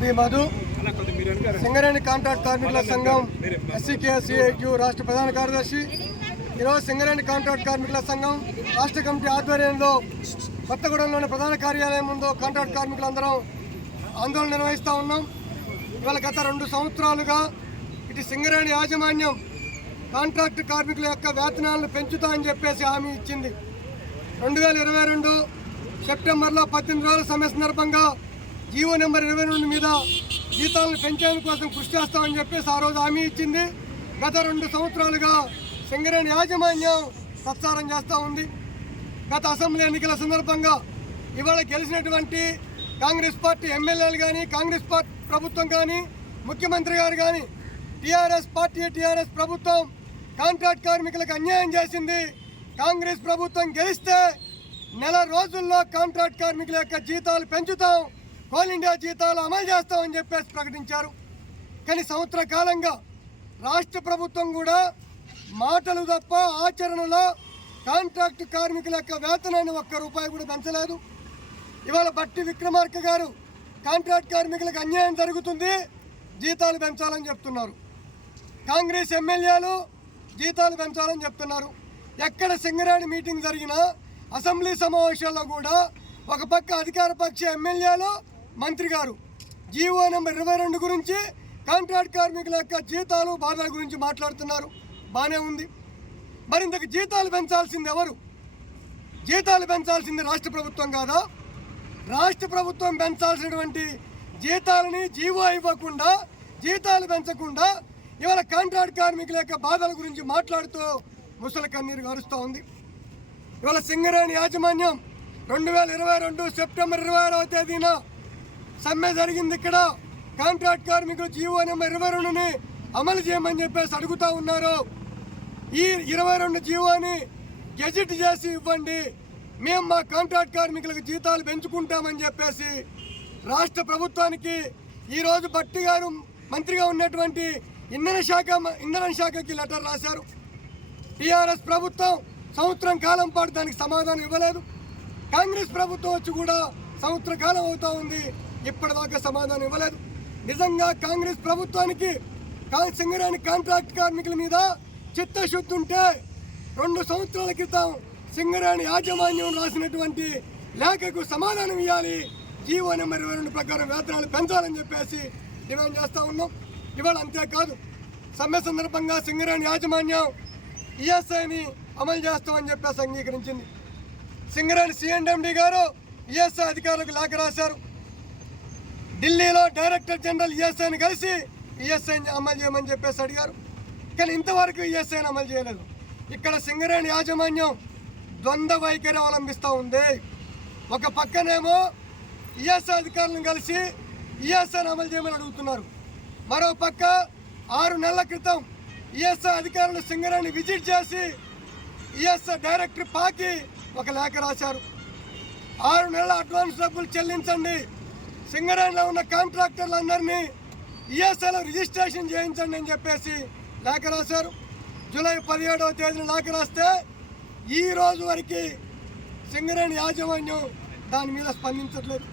B Madhu, Singareni contract కార్మికుల సంఘం SCKSCIQ రాష్ట్ర ప్రధాన కార్యదర్శి. ఈరోజు సింగరేణి కాంట్రాక్ట్ కార్మికుల సంఘం రాష్ట్ర కమిటీ ఆధ్వర్యంలో కొత్తగూడెంలోని ప్రధాన కార్యాలయం ముందు కాంట్రాక్ట్ కార్మికులందరం ఆందోళన నిర్వహిస్తూ ఉన్నాం. ఇవాళ గత 2 సంవత్సరాలుగా ఇటు సింగరేణి యాజమాన్యం కాంట్రాక్ట్ కార్మికుల యొక్క వేతనాలను పెంచుతా అని చెప్పేసి హామీ ఇచ్చింది. 2022 సెప్టెంబర్లో 18 రోజుల సమ్మె సందర్భంగా జీవో నెంబర్ 22 మీద జీతాలను పెంచేందుకోసం కృషి చేస్తామని చెప్పేసి ఆ రోజు హామీ ఇచ్చింది. గత 2 సంవత్సరాలుగా సింగరేణి యాజమాన్యం ప్రచారం చేస్తూ ఉంది. గత అసెంబ్లీ ఎన్నికల సందర్భంగా ఇవాళ గెలిచినటువంటి కాంగ్రెస్ పార్టీ ఎమ్మెల్యేలు కానీ, కాంగ్రెస్ పార్టీ ప్రభుత్వం కానీ, ముఖ్యమంత్రి గారు కానీ, టీఆర్ఎస్ ప్రభుత్వం కాంట్రాక్ట్ కార్మికులకు అన్యాయం చేసింది. కాంగ్రెస్ ప్రభుత్వం గెలిస్తే నెల రోజుల్లో కాంట్రాక్ట్ కార్మికుల యొక్క జీతాలు పెంచుతాం, కోల్ ఇండియా జీతాలు అమలు చేస్తామని చెప్పేసి ప్రకటించారు. కానీ సంవత్సర కాలంగా రాష్ట్ర ప్రభుత్వం కూడా మాటలు తప్ప ఆచరణలో కాంట్రాక్ట్ కార్మికుల యొక్క వేతనాన్ని ₹1 కూడా పెంచలేదు. ఇవాళ బట్టి విక్రమార్క గారు కాంట్రాక్ట్ కార్మికులకు అన్యాయం జరుగుతుంది, జీతాలు పెంచాలని చెప్తున్నారు. కాంగ్రెస్ ఎమ్మెల్యేలు జీతాలు పెంచాలని చెప్తున్నారు. ఎక్కడ సింగరేణి మీటింగ్ జరిగినా, అసెంబ్లీ సమావేశాల్లో కూడా ఒక పక్క అధికార పక్ష ఎమ్మెల్యేలు, మంత్రి గారు జీవో నెంబర్ 22 గురించి, కాంట్రాక్ట్ కార్మికుల యొక్క జీతాలు బాధల గురించి మాట్లాడుతున్నారు. బాగానే ఉంది. మరి ఇంతకు జీతాలు పెంచాల్సింది ఎవరు? జీతాలు పెంచాల్సింది రాష్ట్ర ప్రభుత్వం కాదా? రాష్ట్ర ప్రభుత్వం పెంచాల్సినటువంటి జీతాలని జీవో ఇవ్వకుండా, జీతాలు పెంచకుండా ఇవాళ కాంట్రాక్ట్ కార్మికుల యొక్క బాధల గురించి మాట్లాడుతూ ముసలి కన్నీరు గారుస్తూ ఉంది. ఇవాళ సింగరేణి యాజమాన్యం 2022 సెప్టెంబర్ 26వ తేదీన సమ్మె జరిగింది. ఇక్కడ కాంట్రాక్ట్ కార్మికులు జీవో నెంబర్ 22ని అమలు చేయమని చెప్పేసి అడుగుతూ ఉన్నారు. ఈ 22 జీవోని గెజిట్ చేసి ఇవ్వండి, మేము మా కాంట్రాక్ట్ కార్మికులకు జీతాలు పెంచుకుంటామని చెప్పేసి రాష్ట్ర ప్రభుత్వానికి ఈరోజు భట్టి గారు మంత్రిగా ఉన్నటువంటి ఇంధన శాఖకి లెటర్ రాశారు. టీఆర్ఎస్ ప్రభుత్వం సంవత్సరం కాలం పాటు దానికి సమాధానం ఇవ్వలేదు. కాంగ్రెస్ ప్రభుత్వం వచ్చి కూడా సంవత్సర కాలం అవుతా ఉంది, ఇప్పటిదాకా సమాధానం ఇవ్వలేదు. నిజంగా కాంగ్రెస్ ప్రభుత్వానికి సింగరేణి కాంట్రాక్ట్ కార్మికుల మీద చిత్తశుద్ధి ఉంటే 2 సంవత్సరాల క్రితం సింగరేణి యాజమాన్యం రాసినటువంటి లేఖకు సమాధానం ఇవ్వాలి. జీవో నెంబర్ 22 ప్రకారం వేతనాలు పెంచాలని చెప్పేసి డిమాండ్ చేస్తూ ఉన్నాం. ఇవాళ అంతేకాదు, సమ్మె సందర్భంగా సింగరేణి యాజమాన్యం ఈఎస్ఐని అమలు చేస్తామని చెప్పేసి అంగీకరించింది. సింగరేణి CNMD గారు ఈఎస్ఐ అధికారులకు లేఖ రాశారు. ఢిల్లీలో డైరెక్టర్ జనరల్ ఈఎస్ఐని కలిసి ఈఎస్ఐని అమలు చేయమని చెప్పేసి అడిగారు. కానీ ఇంతవరకు ఈఎస్ఐని అమలు చేయలేదు. ఇక్కడ సింగరేణి యాజమాన్యం ద్వంద్వ వైఖరి అవలంబిస్తూ ఉంది. ఒక పక్కనేమో ఈఎస్ఐ అధికారులను కలిసి ఈఎస్ఐని అమలు చేయమని అడుగుతున్నారు. మరో పక్క 6 నెలల క్రితం ఈఎస్ఐ అధికారులు సింగరేణి విజిట్ చేసి ఈఎస్ఐ డైరెక్టర్ పాకి ఒక లేఖ రాశారు. 6 నెలల అడ్వాన్స్ డబ్బులు చెల్లించండి, సింగరేణిలో ఉన్న కాంట్రాక్టర్లందరినీ ఈఎస్ఐలో రిజిస్ట్రేషన్ చేయించండి అని చెప్పేసి లేఖ రాశారు. జూలై 17వ తేదీన లేఖ రాస్తే ఈ రోజు వరకు సింగరేణి యాజమాన్యం దాని మీద స్పందించట్లేదు.